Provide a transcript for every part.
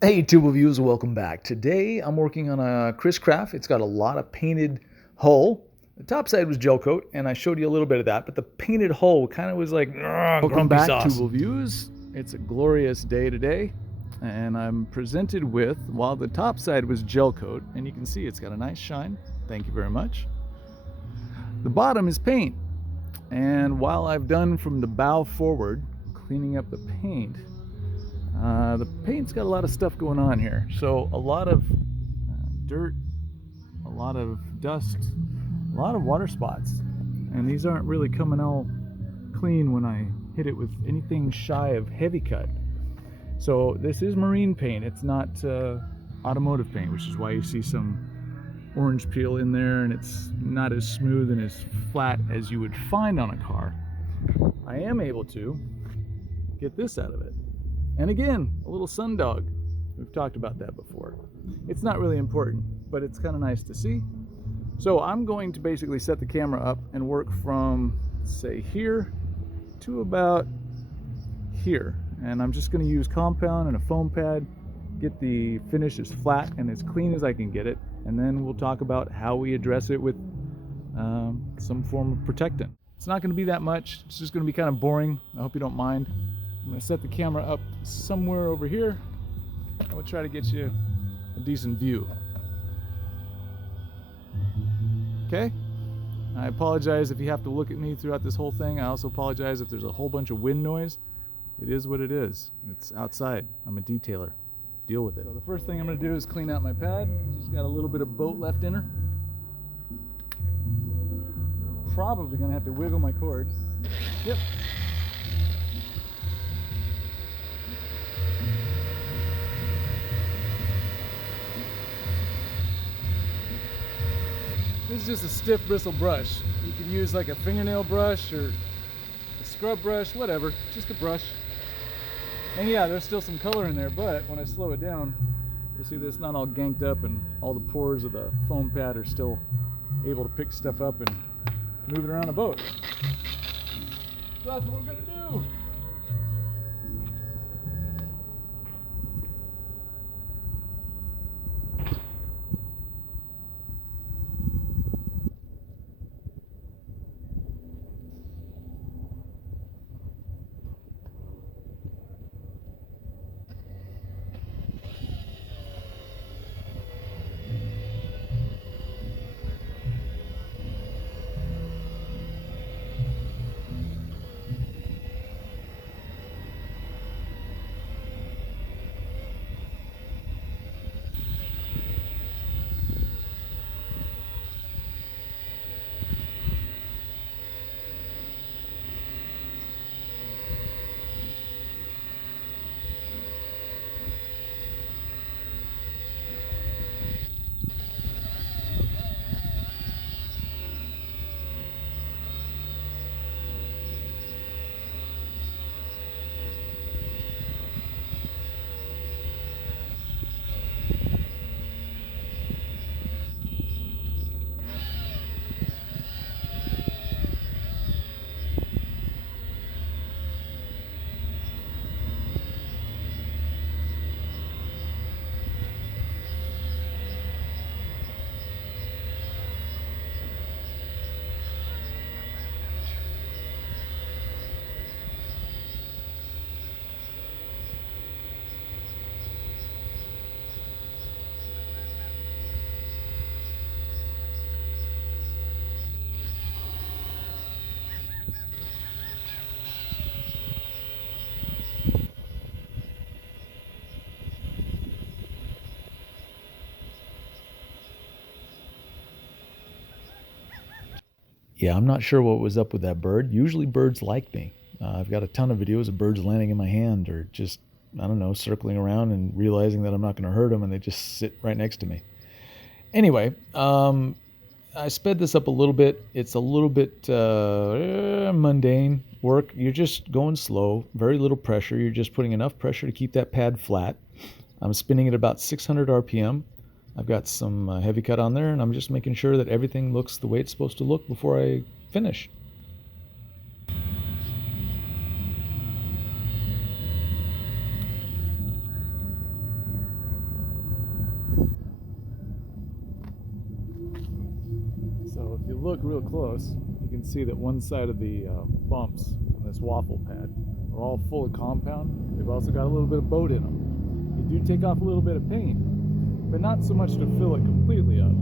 Hey Tube Views, welcome back. Today I'm working on a Chris Craft. It's got a lot of painted hull. The top side was gel coat, and I showed you a little bit of that, but the painted hull kind of was like Welcome grumpy back, sauce. Tubal Views. It's a glorious day today, and I'm presented with, while the top side was gel coat, and you can see it's got a nice shine. Thank you very much. The bottom is paint, and while I've done from the bow forward, cleaning up the paint's got a lot of stuff going on here. So a lot of dirt, a lot of dust, a lot of water spots, and these aren't really coming all clean when I hit it with anything shy of heavy cut. So this is marine paint. It's not automotive paint, which is why you see some orange peel in there, and it's not as smooth and as flat as you would find on a car. I am able to get this out of it. And again, a little sundog. We've talked about that before. It's not really important, but it's kind of nice to see. So I'm going to basically set the camera up and work from, say, here to about here. And I'm just going to use compound and a foam pad, get the finish as flat and as clean as I can get it, and then we'll talk about how we address it with some form of protectant. It's not going to be that much. It's just going to be kind of boring. I hope you don't mind. I'm going to set the camera up somewhere over here, and we'll try to get you a decent view. Okay? I apologize if you have to look at me throughout this whole thing. I also apologize if there's a whole bunch of wind noise. It is what it is. It's outside. I'm a detailer. Deal with it. So the first thing I'm going to do is clean out my pad. Just got a little bit of boat left in her. Probably going to have to wiggle my cord. Yep. This is just a stiff bristle brush. You could use like a fingernail brush or a scrub brush, whatever, just a brush. And yeah, there's still some color in there, but when I slow it down, you'll see that it's not all ganked up and all the pores of the foam pad are still able to pick stuff up and move it around the boat. So that's what we're gonna do. Yeah, I'm not sure what was up with that bird. Usually birds like me. I've got a ton of videos of birds landing in my hand or just, I don't know, circling around and realizing that I'm not going to hurt them and they just sit right next to me. Anyway, I sped this up a little bit. It's a little bit mundane work. You're just going slow, very little pressure. You're just putting enough pressure to keep that pad flat. I'm spinning at about 600 RPM. I've got some heavy cut on there, and I'm just making sure that everything looks the way it's supposed to look before I finish. if you look real close, you can see that one side of the bumps on this waffle pad are all full of compound. They've also got a little bit of boat in them. You do take off a little bit of paint, but not so much to fill it completely up,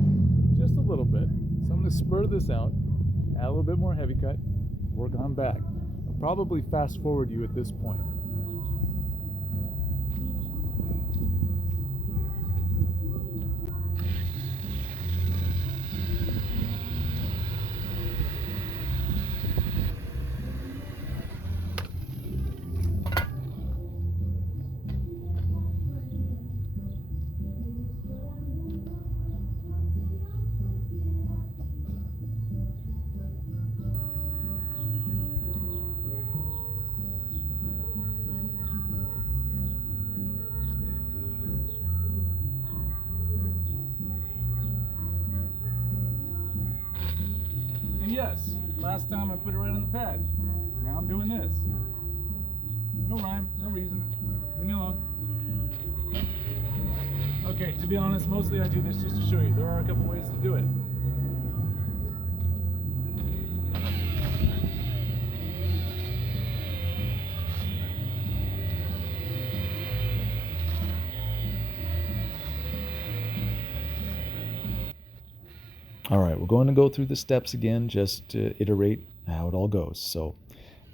just a little bit. So I'm going to spur this out, add a little bit more heavy cut, work on back. I'll probably fast forward you at this point. And yes, last time I put it right on the pad. Now I'm doing this. No rhyme, no reason. Leave me alone. Okay, to be honest, mostly I do this just to show you. There are a couple ways to do it. All right, we're going to go through the steps again just to iterate how it all goes. So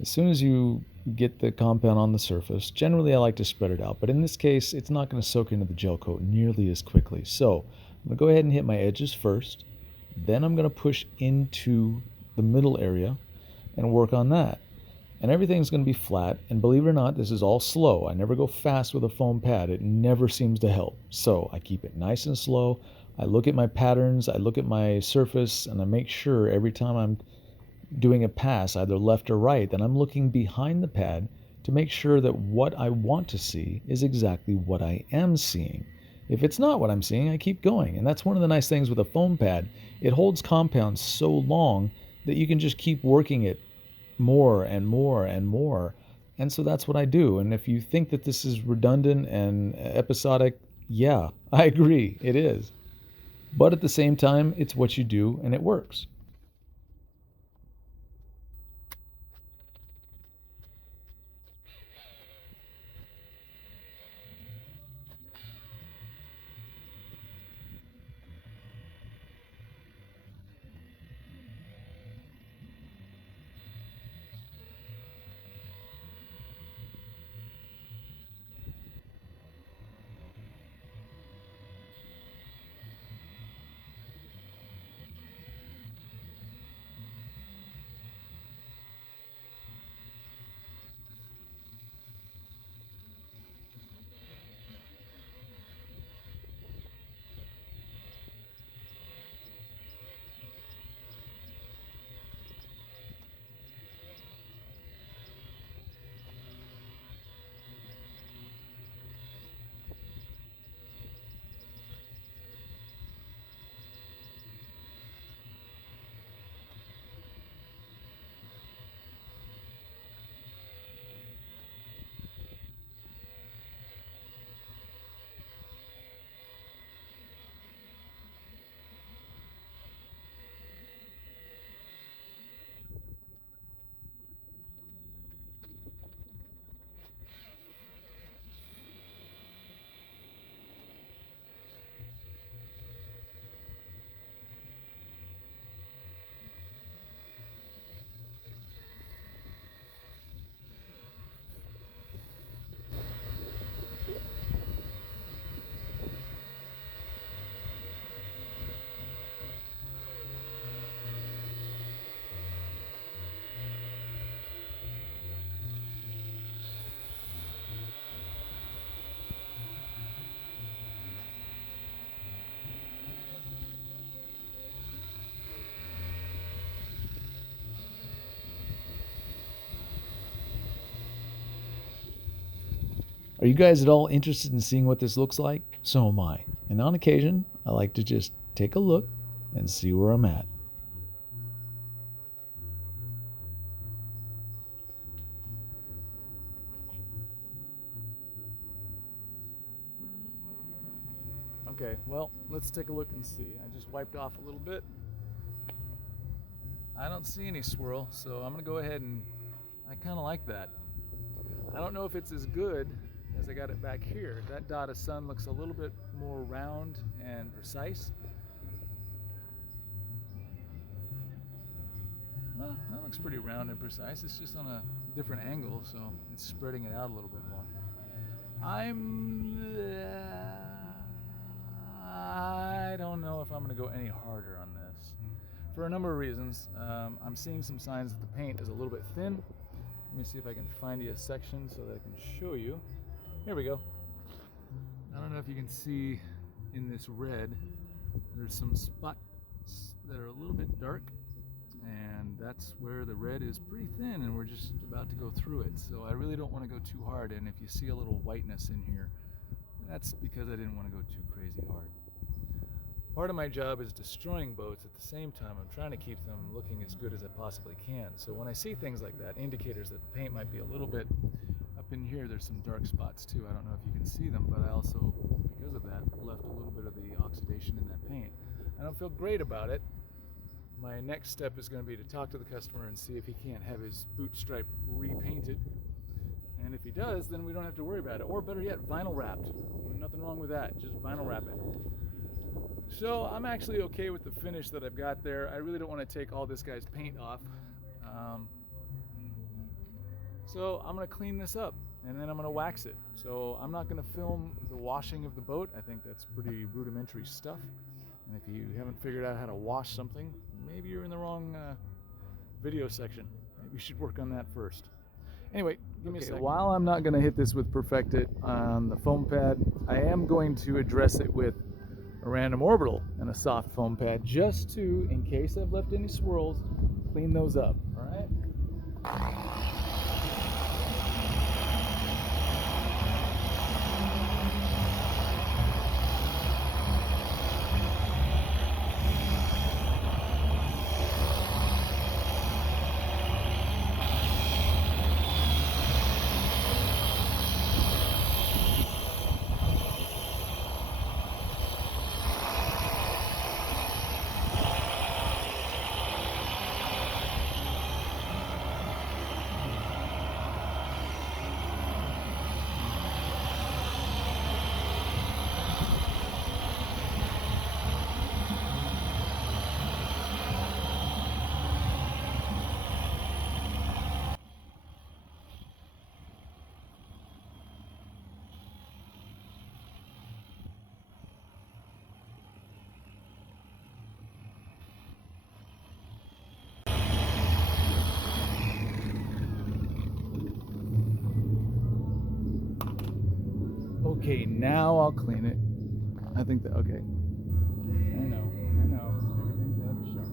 as soon as you get the compound on the surface, generally I like to spread it out, but in this case, it's not going to soak into the gel coat nearly as quickly. So I'm going to go ahead and hit my edges first. Then I'm going to push into the middle area and work on that. And everything's going to be flat. And believe it or not, this is all slow. I never go fast with a foam pad. It never seems to help. So I keep it nice and slow. I look at my patterns, I look at my surface, and I make sure every time I'm doing a pass, either left or right, that I'm looking behind the pad to make sure that what I want to see is exactly what I am seeing. If it's not what I'm seeing, I keep going. And that's one of the nice things with a foam pad. It holds compound so long that you can just keep working it more and more and more. And so that's what I do. And if you think that this is redundant and episodic, yeah, I agree, it is. But at the same time, it's what you do and it works. Are you guys at all interested in seeing what this looks like? So am I. And on occasion, I like to just take a look and see where I'm at. Okay, well, let's take a look and see. I just wiped off a little bit. I don't see any swirl, so I'm gonna go ahead and I kind of like that. I don't know if it's as good as I got it back here. That dot of sun looks a little bit more round and precise. Well, that looks pretty round and precise. It's just on a different angle, so it's spreading it out a little bit more. I don't know if I'm going to go any harder on this for a number of reasons. I'm seeing some signs that the paint is a little bit thin. Let me see if I can find you a section so that I can show you. Here we go. I don't know if you can see in this red, there's some spots that are a little bit dark, and that's where the red is pretty thin, and we're just about to go through it. So I really don't want to go too hard, and if you see a little whiteness in here, that's because I didn't want to go too crazy hard. Part of my job is destroying boats. At the same time, I'm trying to keep them looking as good as I possibly can. So when I see things like that, indicators that the paint might be a little bit up in here, there's some dark spots too. I don't know if you can see them, but I also, because of that, left a little bit of the oxidation in that paint. I don't feel great about it. My next step is going to be to talk to the customer and see if he can't have his boot stripe repainted. And if he does, then we don't have to worry about it. Or better yet, vinyl wrapped. Nothing wrong with that, just vinyl wrap it. So I'm actually okay with the finish that I've got there. I really don't want to take all this guy's paint off. So I'm going to clean this up and then I'm going to wax it. So I'm not going to film the washing of the boat. I think that's pretty rudimentary stuff. And if you haven't figured out how to wash something, maybe you're in the wrong video section. Maybe you should work on that first. Anyway, give me a second. While I'm not going to hit this with Perfect It on the foam pad, I am going to address it with a random orbital and a soft foam pad, just to, in case I've left any swirls, clean those up. All right? Okay, now I'll clean it. I think that, okay. I know. Everything's out of shot.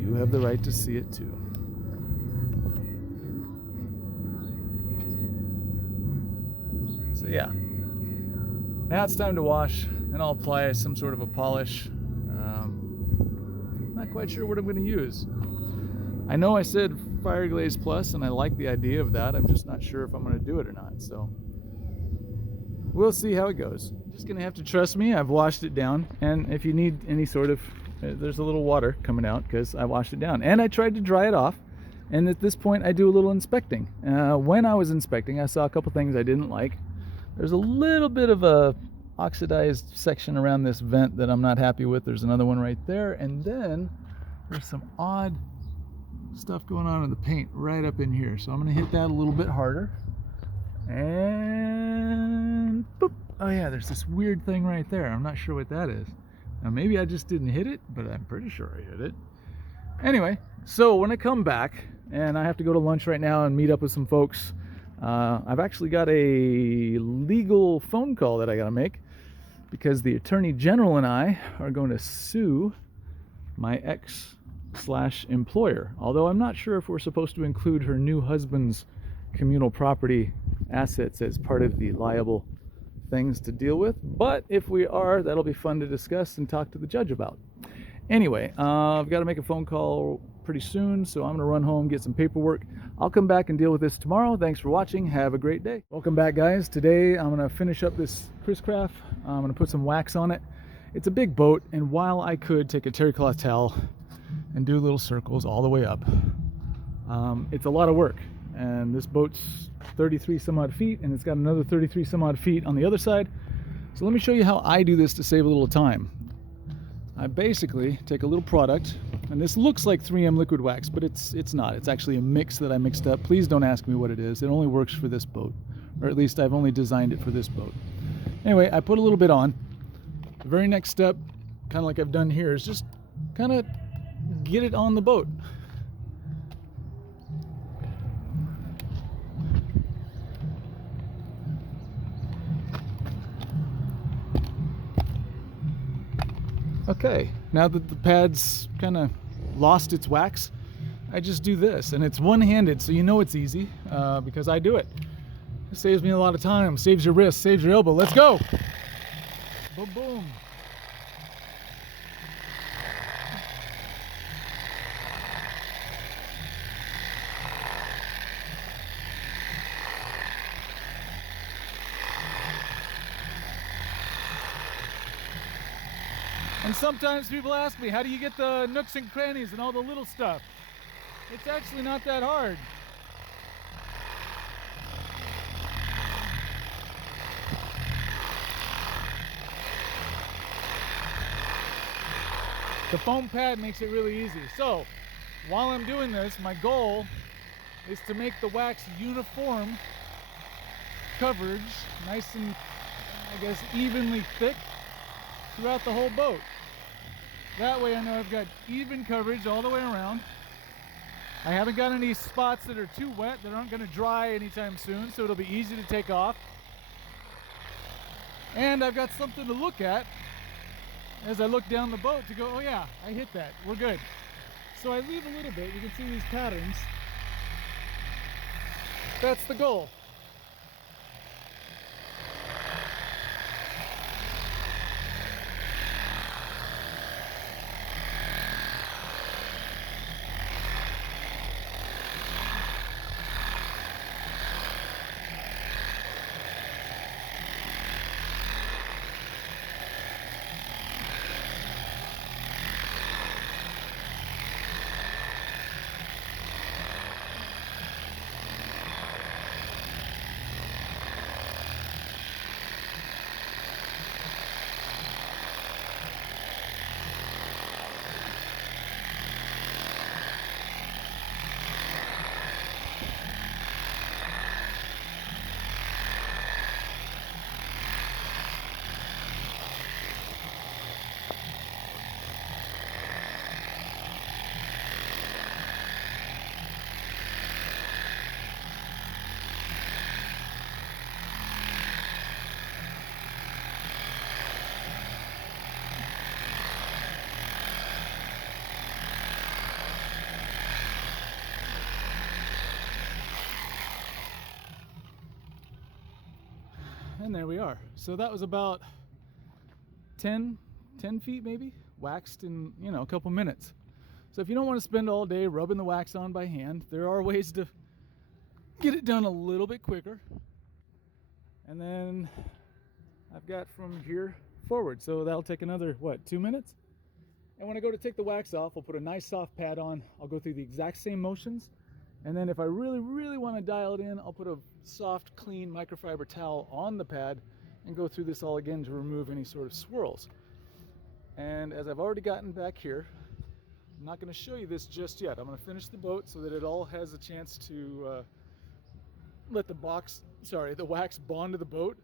You have the right to see it too. So yeah, now it's time to wash, and I'll apply some sort of a polish. Not quite sure what I'm going to use. I know I said Fire Glaze Plus, and I like the idea of that. I'm just not sure if I'm going to do it or not. So we'll see how it goes. You're just going to have to trust me. I've washed it down, and if you need any sort of, there's a little water coming out because I washed it down, and I tried to dry it off. And at this point, I do a little inspecting. When I was inspecting, I saw a couple things I didn't like. There's a little bit of a oxidized section around this vent that I'm not happy with. There's another one right there. And then there's some odd stuff going on in the paint right up in here. So I'm going to hit that a little bit harder. And boop. Oh yeah, there's this weird thing right there. I'm not sure what that is. Now maybe I just didn't hit it, but I'm pretty sure I hit it. Anyway, so when I come back, and I have to go to lunch right now and meet up with some folks, I've actually got a legal phone call that I gotta make because the Attorney General and I are going to sue my ex/employer. Although I'm not sure if we're supposed to include her new husband's communal property assets as part of the liable things to deal with. But if we are, that'll be fun to discuss and talk to the judge about. Anyway, I've got to make a phone call pretty soon, so I'm going to run home, get some paperwork. I'll come back and deal with this tomorrow. Thanks for watching. Have a great day. Welcome back, guys. Today I'm going to finish up this Chris Craft. I'm going to put some wax on it. It's a big boat, and while I could take a terry cloth towel and do little circles all the way up, it's a lot of work. And this boat's 33 some odd feet, and it's got another 33 some odd feet on the other side. So let me show you how I do this to save a little time. I basically take a little product, and this looks like 3M liquid wax, but it's not. It's actually a mix that I mixed up. Please don't ask me what it is. It only works for this boat, or at least I've only designed it for this boat. Anyway, I put a little bit on. The very next step, kind of like I've done here, is just kind of get it on the boat. Okay, now that the pad's kind of lost its wax, I just do this, and it's one-handed, so you know it's easy because I do it. It saves me a lot of time, saves your wrist, saves your elbow. Let's go! Boom, boom. And sometimes people ask me, how do you get the nooks and crannies and all the little stuff? It's actually not that hard. The foam pad makes it really easy. So, while I'm doing this, my goal is to make the wax uniform coverage, nice and, I guess, evenly thick throughout the whole boat. That way I know I've got even coverage all the way around. I haven't got any spots that are too wet that aren't going to dry anytime soon, so it'll be easy to take off. And I've got something to look at as I look down the boat to go, oh yeah, I hit that, we're good. So I leave a little bit, you can see these patterns. That's the goal. And there we are. So that was about 10 feet maybe, waxed in, a couple minutes. So if you don't want to spend all day rubbing the wax on by hand, there are ways to get it done a little bit quicker. And then I've got from here forward, so that'll take another, 2 minutes? And when I go to take the wax off, I'll put a nice soft pad on. I'll go through the exact same motions. And then if I really, really want to dial it in, I'll put a soft, clean microfiber towel on the pad and go through this all again to remove any sort of swirls. And as I've already gotten back here, I'm not going to show you this just yet. I'm going to finish the boat so that it all has a chance to let the wax bond to the boat.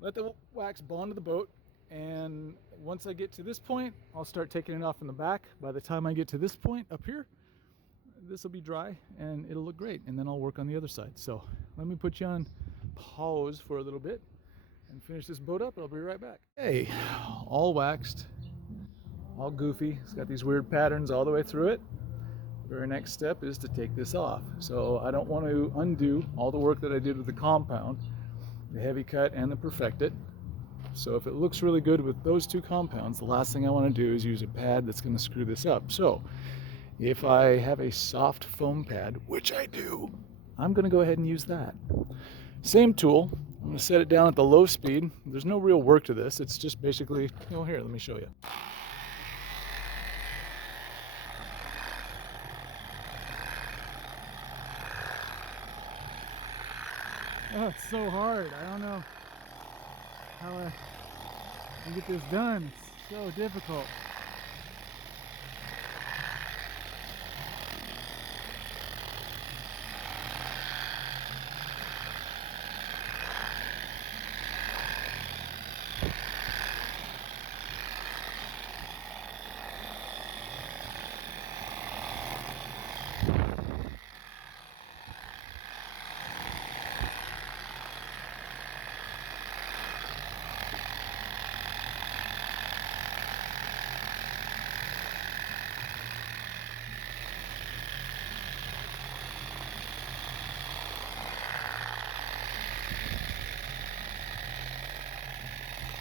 Let the wax bond to the boat. And once I get to this point, I'll start taking it off in the back. By the time I get to this point up here, this will be dry and it'll look great, and then I'll work on the other side. So let me put you on pause for a little bit and finish this boat up. I'll be right back. Hey, all waxed, all goofy. It's got these weird patterns all the way through it. The very next step is to take this off. So I don't want to undo all the work that I did with the compound, the heavy cut and the perfect it. So if it looks really good with those two compounds, the last thing I want to do is use a pad that's going to screw this up. So if I have a soft foam pad, which I do, I'm going to go ahead and use that. Same tool. I'm going to set it down at the low speed. There's no real work to this. It's just basically, oh, here, let me show you. Oh, it's so hard. I don't know how I can get this done. It's so difficult.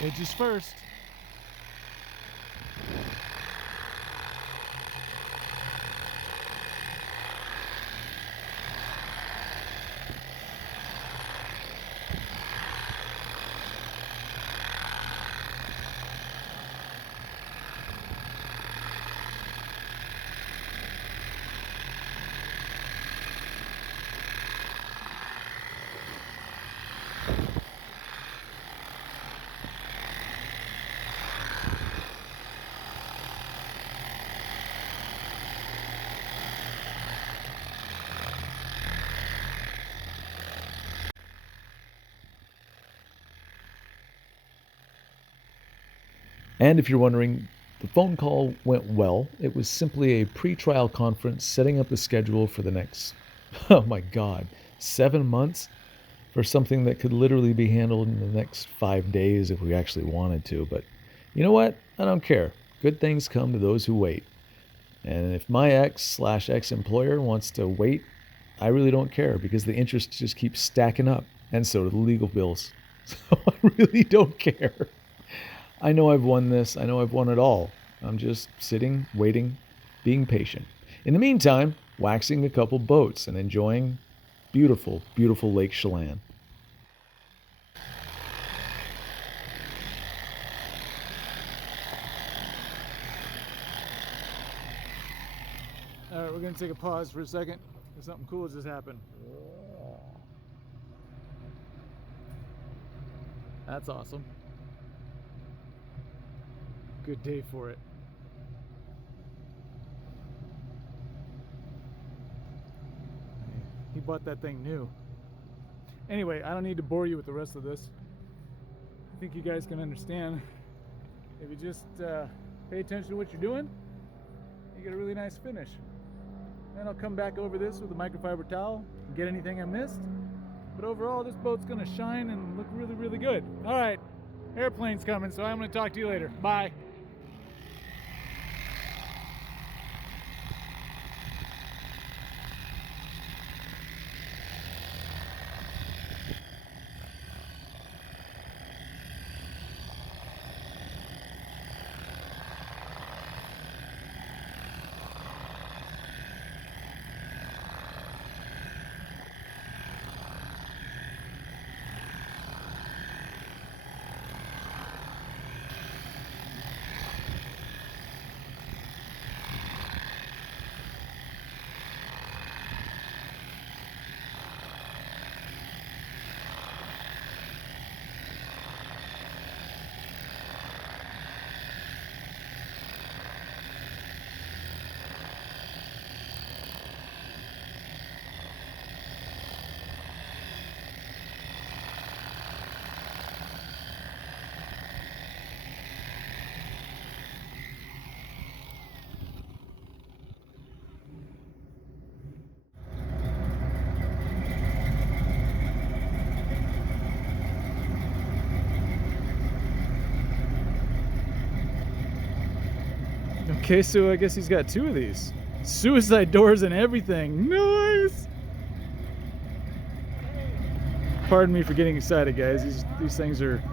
Edges first. And if you're wondering, the phone call went well. It was simply a pre-trial conference setting up the schedule for the next, oh my God, 7 months for something that could literally be handled in the next 5 days if we actually wanted to. But you know what? I don't care. Good things come to those who wait. And if my ex/ex-employer wants to wait, I really don't care because the interest just keeps stacking up, and so do the legal bills. So I really don't care. I know I've won this. I know I've won it all. I'm just sitting, waiting, being patient. In the meantime, waxing a couple boats and enjoying beautiful, beautiful Lake Chelan. All right, we're going to take a pause for a second because something cool just happened. That's awesome. Good day for it. He bought that thing new. Anyway, I don't need to bore you with the rest of this. I think you guys can understand. If you just pay attention to what you're doing, you get a really nice finish. Then I'll come back over this with a microfiber towel and get anything I missed. But overall, this boat's gonna shine and look really, really good. All right, airplane's coming, so I'm gonna talk to you later. Bye. Okay, so I guess he's got two of these. Suicide doors and everything. Nice! Pardon me for getting excited, guys. These things are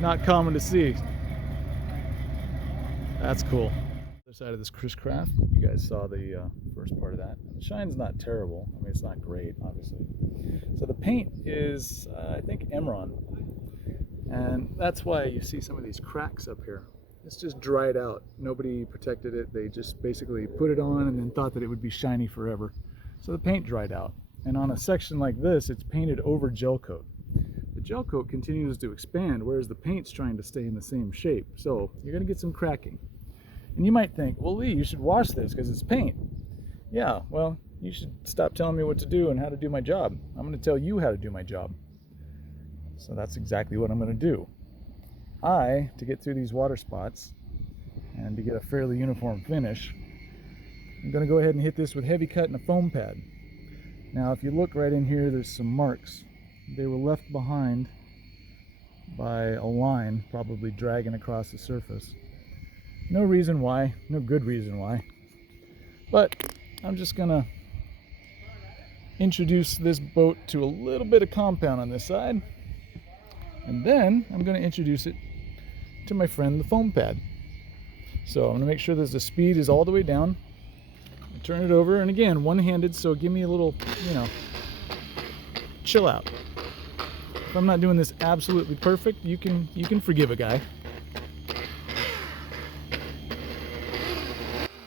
not common to see. That's cool. Other side of this Chris Craft, you guys saw the first part of that. The shine's not terrible. I mean, it's not great, obviously. So the paint is, I think, Emerald, and that's why you see some of these cracks up here. It's just dried out. Nobody protected it. They just basically put it on and then thought that it would be shiny forever. So the paint dried out. And on a section like this, it's painted over gel coat. The gel coat continues to expand, whereas the paint's trying to stay in the same shape. So you're going to get some cracking. And you might think, well, Lee, you should wash this because it's paint. Yeah, well, you should stop telling me what to do and how to do my job. I'm going to tell you how to do my job. So that's exactly what I'm going to do. To get through these water spots and to get a fairly uniform finish, I'm going to go ahead and hit this with heavy cut and a foam pad. Now, if you look right in here, there's some marks. They were left behind by a line, probably dragging across the surface. No reason why, no good reason why. But I'm just going to introduce this boat to a little bit of compound on this side. And then I'm going to introduce it to my friend the foam pad. So I'm going to make sure that the speed is all the way down. Turn it over, and again, one-handed, so give me a little, chill out. If I'm not doing this absolutely perfect, you can forgive a guy.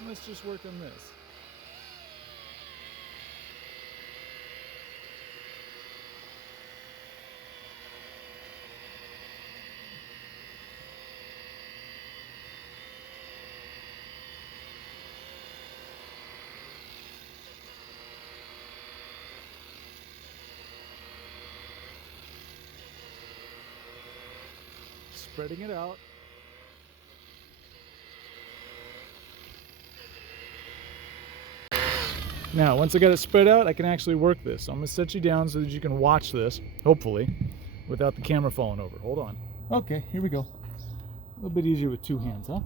Let's just work on this. Spreading it out. Now, once I got it spread out, I can actually work this. So I'm going to set you down so that you can watch this, hopefully, without the camera falling over. Hold on. Okay, here we go. A little bit easier with two hands, huh?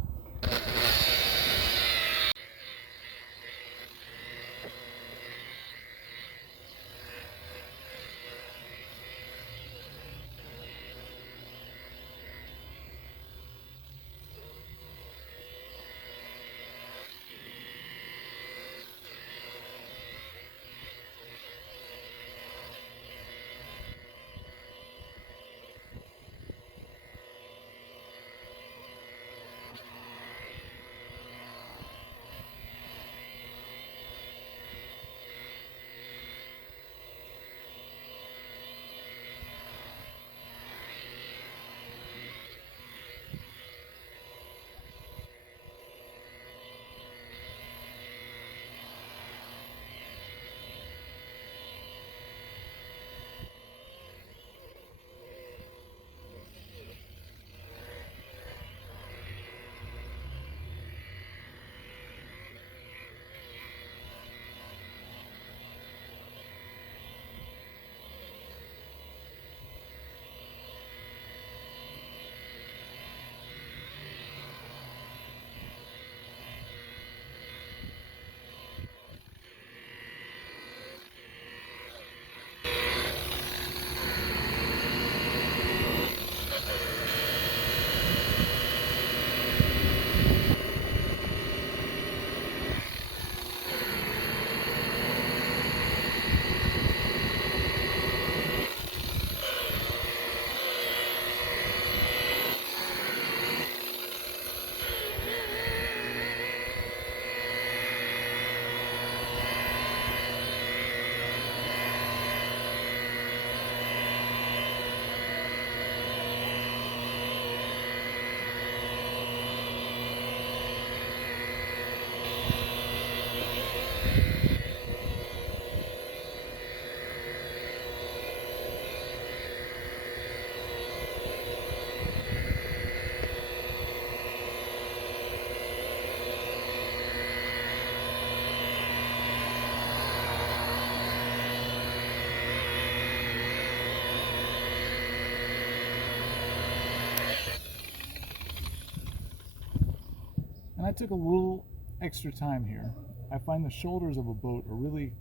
And I took a little extra time here. I find the shoulders of a boat are really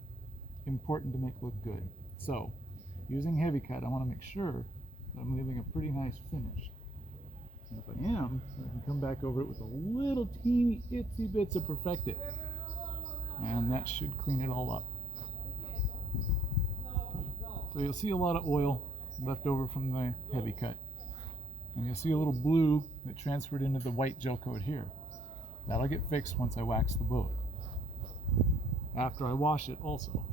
important to make look good. So, using heavy cut, I want to make sure that I'm leaving a pretty nice finish. And if I am, I can come back over it with a little teeny itsy bits of Perfected. And that should clean it all up. So you'll see a lot of oil left over from the heavy cut. And you'll see a little blue that transferred into the white gel coat here. That'll get fixed once I wax the boat. After I wash it also.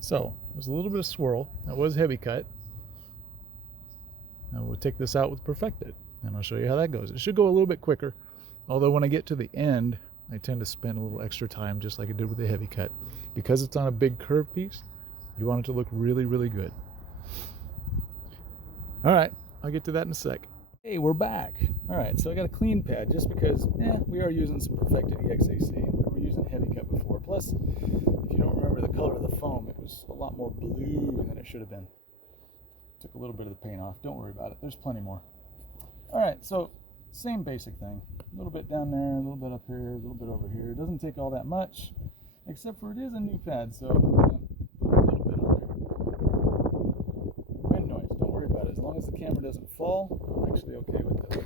So there's a little bit of swirl. That was heavy cut. Now we'll take this out with Perfected, and I'll show you how that goes. It should go a little bit quicker, although when I get to the end, I tend to spend a little extra time, just like I did with the heavy cut. Because it's on a big curved piece, you want it to look really, really good. All right, I'll get to that in a sec. Hey, we're back. All right, so I got a clean pad just because we are using some Perfected EXAC. We were using heavy cut before. Plus, if you don't remember the color of the foam, it was a lot more blue than it should have been. Took a little bit of the paint off. Don't worry about it. There's plenty more. All right, so same basic thing. A little bit down there, a little bit up here, a little bit over here. It doesn't take all that much, except for it is a new pad, so put a little bit on there. Wind noise, don't worry about it. As long as the camera doesn't fall, I'm actually okay with it.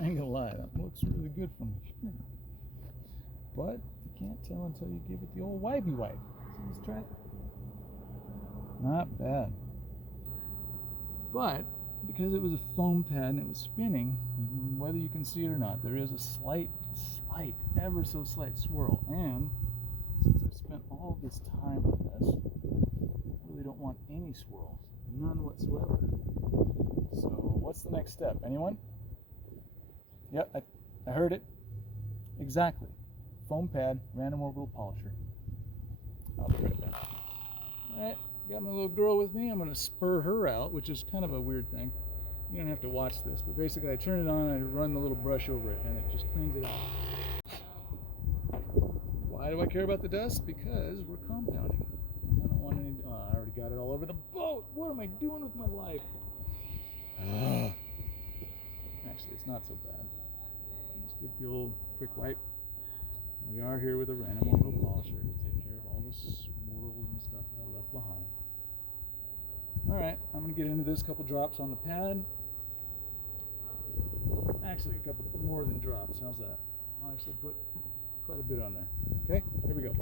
I ain't gonna lie, that looks really good from here. But you can't tell until you give it the old wipey wipe. So let's try it. Not bad. But because it was a foam pad and it was spinning, whether you can see it or not, there is a slight, ever so slight swirl. And since I've spent all this time on this, I really don't want any swirls. None whatsoever. So what's the next step? Anyone? Yep, I heard it. Exactly. Foam pad, random orbital polisher. I'll be right back. Alright, got my little girl with me. I'm going to spur her out, which is kind of a weird thing. You don't have to watch this, but basically I turn it on and I run the little brush over it and it just cleans it out. Why do I care about the dust? Because we're compounding. I don't want any... Oh, I already got it all over the boat. What am I doing with my life? Actually, it's not so bad. Let's give the old quick wipe. We are here with a random orbital polisher to take care of all the swirls and stuff that I left behind. Alright, I'm going to get into this. Couple drops on the pad. Actually, a couple more than drops. How's that? I'll actually put quite a bit on there. Okay, here we go.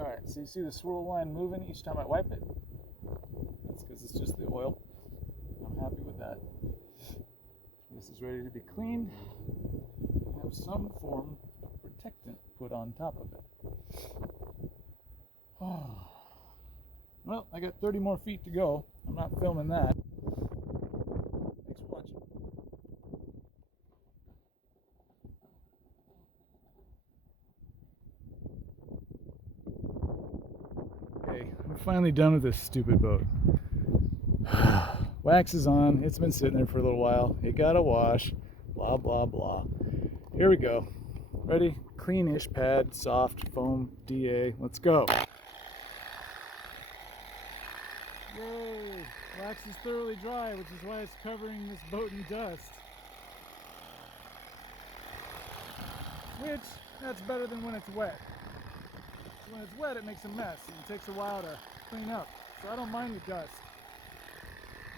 Alright, so you see the swirl line moving each time I wipe it? That's because it's just the oil. I'm happy with that. This is ready to be cleaned. Have some form of protectant put on top of it. Well, I got 30 more feet to go. I'm not filming that. Thanks for watching. Okay, I'm finally done with this stupid boat. Wax is on. It's been sitting there for a little while. It got a wash. Blah, blah, blah. Here we go. Ready? Cleanish pad, soft, foam, DA. Let's go. Yay! Wax is thoroughly dry, which is why it's covering this boat in dust. Which, that's better than when it's wet. When it's wet, it makes a mess, and it takes a while to clean up. So I don't mind the dust.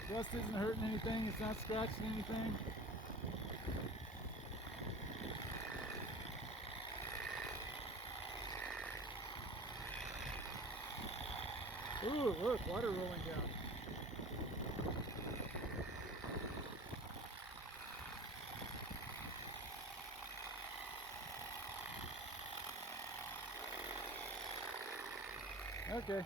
The dust isn't hurting anything, it's not scratching anything. Ooh, look, water rolling down. Okay.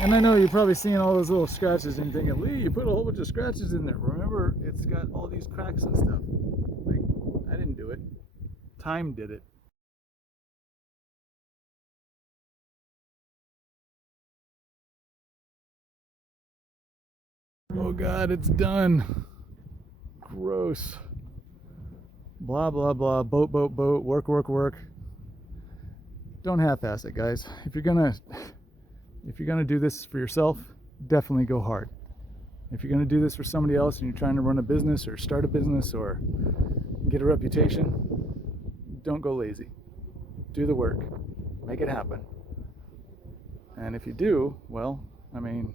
And I know you're probably seeing all those little scratches and thinking, Lee, you put a whole bunch of scratches in there. Remember, it's got all these cracks and stuff. Like, I didn't do it. Time did it. Oh God, it's done. Gross. Blah, blah, blah. Boat, boat, boat. Work, work, work. Don't half-ass it, guys. If you're gonna do this for yourself, definitely go hard. If you're gonna do this for somebody else and you're trying to run a business or start a business or get a reputation, don't go lazy. Do the work. Make it happen. And if you do, well, I mean,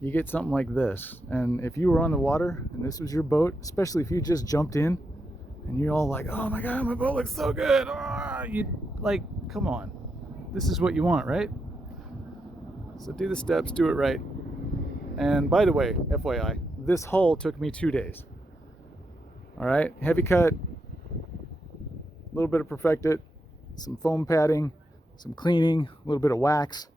you get something like this. And if you were on the water and this was your boat, especially if you just jumped in and you're all like, oh my God, my boat looks so good. You like, come on. This is what you want, right? So do the steps, do it right. And by the way, FYI, this hull took me 2 days. All right, heavy cut, a little bit of perfect it, some foam padding, some cleaning, a little bit of wax.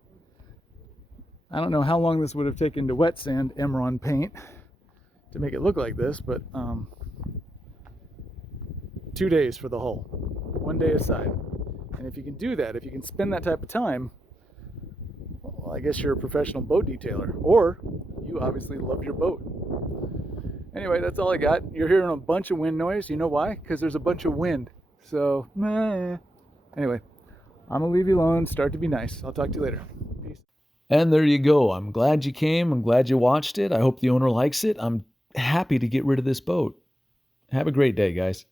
I don't know how long this would have taken to wet sand Emerald paint to make it look like this, but 2 days for the hull, 1 day aside. And if you can do that, if you can spend that type of time, well, I guess you're a professional boat detailer, or you obviously love your boat. Anyway, that's all I got. You're hearing a bunch of wind noise. You know why? Because there's a bunch of wind. So, anyway, I'm going to leave you alone. Start to be nice. I'll talk to you later. Peace. And there you go. I'm glad you came. I'm glad you watched it. I hope the owner likes it. I'm happy to get rid of this boat. Have a great day, guys.